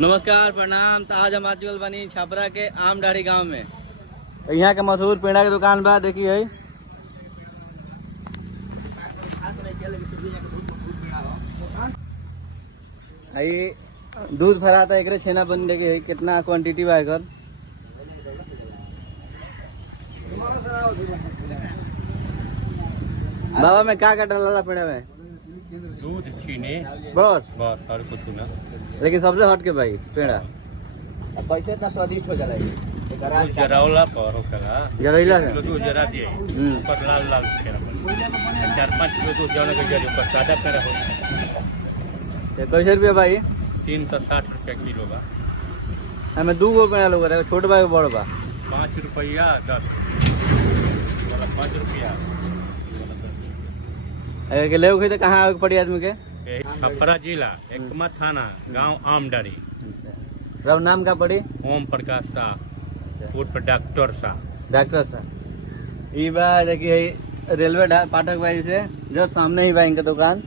नमस्कार प्रणाम। तो आज हम आ चुकल बनी छपरा के आमडाड़ी गांव में। यहाँ के मशहूर पेड़ा के दुकान बा। देखिए दूध भराता एक छेना बन देखे कितना क्वांटिटी बा एकर। बाबा में क्या डाला पेड़ा में? दूध चीनी बस बस और कुछ ना। लेकिन सबसे हट के भाई पेड़ा कैसे इतना स्वादिष्ट हो जाला है? दूध जरावला पर होखेला जरैला किलो दूध जरा दिए ऊपर लाल लाल पेड़ा बन 4-5 किलो दूध जौन के जरी ऊपर सादा पेड़ा हो। कैसे रुपया भाई? 360 रुपया किलो बा। हमें 2 गो पेड़ा लोग छोट बा बड़ बा। 5 रुपया 10 वाला 5 रुपया के ले तो कहाँ आवे के पड़ी आदमी के? छपरा जिला एकमा थाना गांव आमडाड़ी। रब नाम का पड़ी? ओम प्रकाश साह उर्फ डॉक्टर साह। डॉक्टर साहब ई बा देखिए रेलवे फाटक भाई से जो सामने ही बा इनका दुकान।